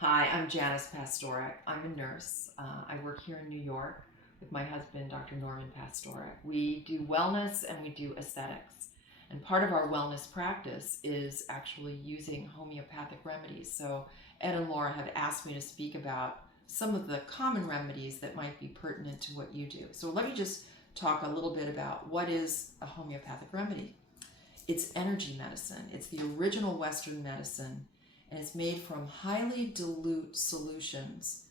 Hi, I'm Janice Pastorek. I'm a nurse. I work here in New York with my husband, Dr. Norman Pastorek. We do wellness and we do aesthetics. And part of our wellness practice is actually using homeopathic remedies. So Ed and Laura have asked me to speak about some of the common remedies that might be pertinent to what you do. So let me just talk a little bit about what is a homeopathic remedy. It's energy medicine. It's the original Western medicine, and it's made from highly dilute solutions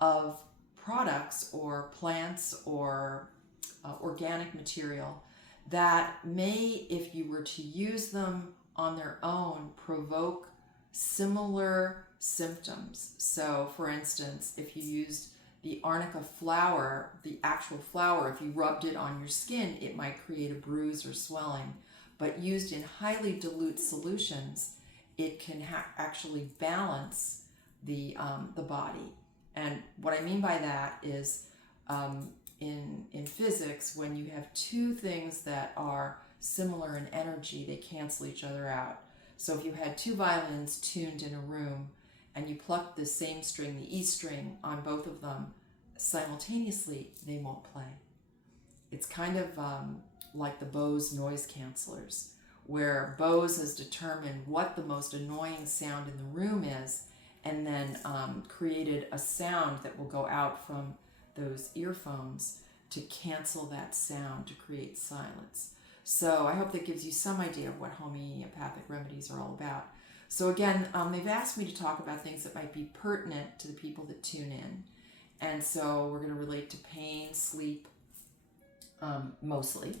of products or plants or organic material that may, if you were to use them on their own, provoke similar symptoms. So, for instance, if you used the Arnica flower, the actual flower, if you rubbed it on your skin, it might create a bruise or swelling. But used in highly dilute solutions, it can actually balance the body. And what I mean by that is in physics, when you have two things that are similar in energy, they cancel each other out. So if you had two violins tuned in a room and you plucked the same string, the E string, on both of them simultaneously, they won't play. It's kind of like the Bose noise cancelers, where Bose has determined what the most annoying sound in the room is and then created a sound that will go out from those earphones to cancel that sound to create silence. So I hope that gives you some idea of what homeopathic remedies are all about. So again, they've asked me to talk about things that might be pertinent to the people that tune in. And so we're going to relate to pain, sleep, mostly.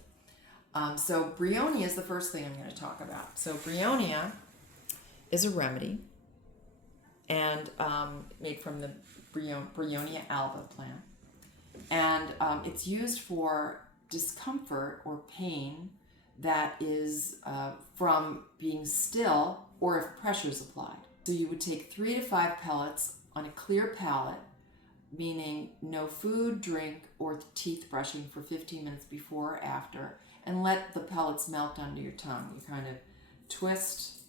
So Bryonia is the first thing I'm going to talk about. So Bryonia is a remedy and made from the Bryonia Alba plant. And it's used for discomfort or pain that is from being still or if pressure is applied. So you would take 3 to 5 pellets on a clear palate, meaning no food, drink, or teeth brushing for 15 minutes before or after, and let the pellets melt under your tongue. You kind of twist,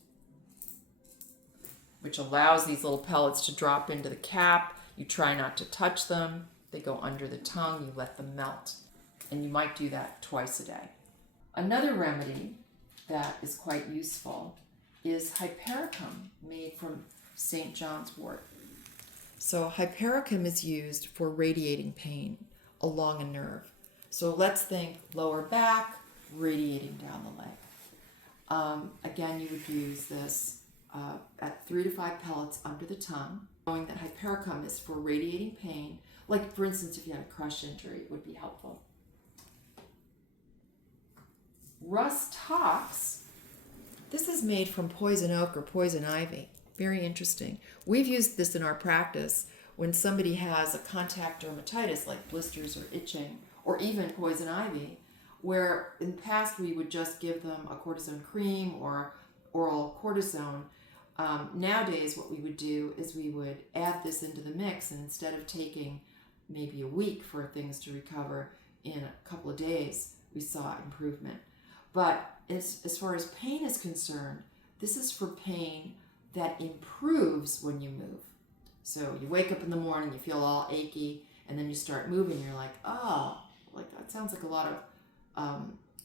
which allows these little pellets to drop into the cap. You try not to touch them. They go under the tongue. You let them melt. And you might do that twice a day. Another remedy that is quite useful is Hypercium, made from St. John's wort. So Hypercium is used for radiating pain along a nerve. So let's think lower back, radiating down the leg. Again, you would use this at 3 to 5 pellets under the tongue, knowing that Hypercium is for radiating pain. Like, for instance, if you had a crush injury, it would be helpful. Rhus Tox, this is made from poison oak or poison ivy. Very interesting. We've used this in our practice when somebody has a contact dermatitis, like blisters or itching, or even poison ivy, where in the past we would just give them a cortisone cream or oral cortisone. Nowadays what we would do is we would add this into the mix, and instead of taking maybe a week for things to recover, in a couple of days we saw improvement. But as far as pain is concerned, this is for pain that improves when you move. So you wake up in the morning, you feel all achy, and then you start moving, you're like, oh, like that sounds like a lot of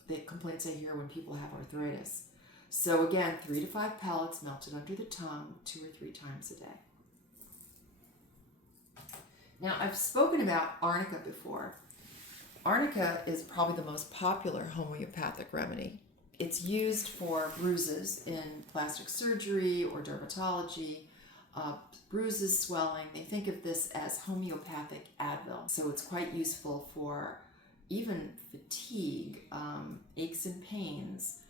the complaints I hear when people have arthritis. So again, 3 to 5 pellets melted under the tongue 2 or 3 times a day. Now, I've spoken about Arnica before. Arnica is probably the most popular homeopathic remedy. It's used for bruises in plastic surgery or dermatology, bruises, swelling. They think of this as homeopathic Advil. So it's quite useful for even fatigue, aches and pains.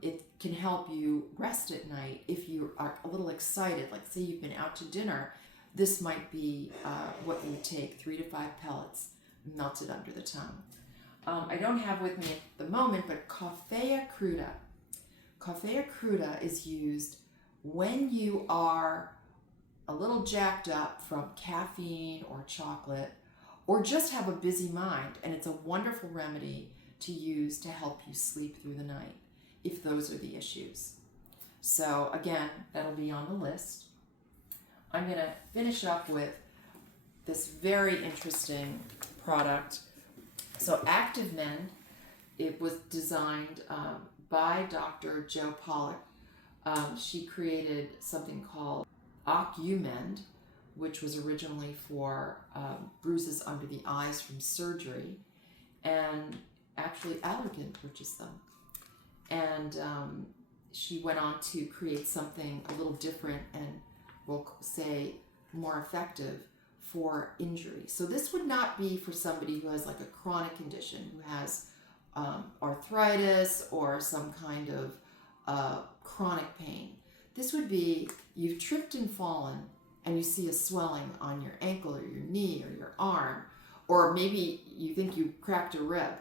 It can help you rest at night if you are a little excited. Like, say you've been out to dinner, this might be what you would take, 3 to 5 pellets melted under the tongue. I don't have with me at the moment, but Coffea Cruda. Coffea Cruda is used when you are a little jacked up from caffeine or chocolate, or just have a busy mind, and it's a wonderful remedy to use to help you sleep through the night, if those are the issues. So again, that'll be on the list. I'm going to finish up with this very interesting product. So Activmend, it was designed by Dr. Jo Pollock. She created something called Activmend, which was originally for bruises under the eyes from surgery, and actually Allergan purchased them. And she went on to create something a little different and we'll say more effective for injury. So this would not be for somebody who has like a chronic condition, who has arthritis or some kind of chronic pain. This would be you've tripped and fallen and you see a swelling on your ankle or your knee or your arm, or maybe you think you cracked a rib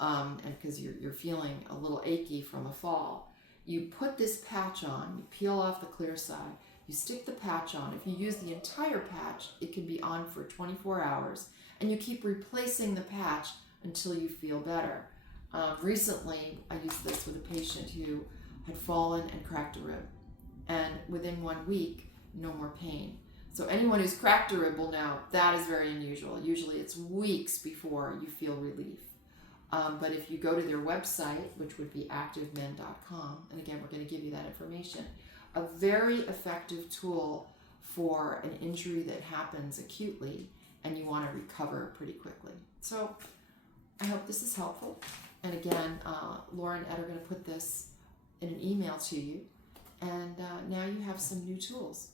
and because you're feeling a little achy from a fall. You put this patch on, you peel off the clear side, you stick the patch on. If you use the entire patch, it can be on for 24 hours, and you keep replacing the patch until you feel better. Recently, I used this with a patient who had fallen and cracked a rib, and within 1 week, no more pain. So anyone who's cracked a rib will know that is very unusual. Usually it's weeks before you feel relief. But if you go to their website, which would be activemend.com, and again, we're going to give you that information, a very effective tool for an injury that happens acutely and you want to recover pretty quickly. So I hope this is helpful. And again, Laura and Ed are going to put this in an email to you. And now you have some new tools.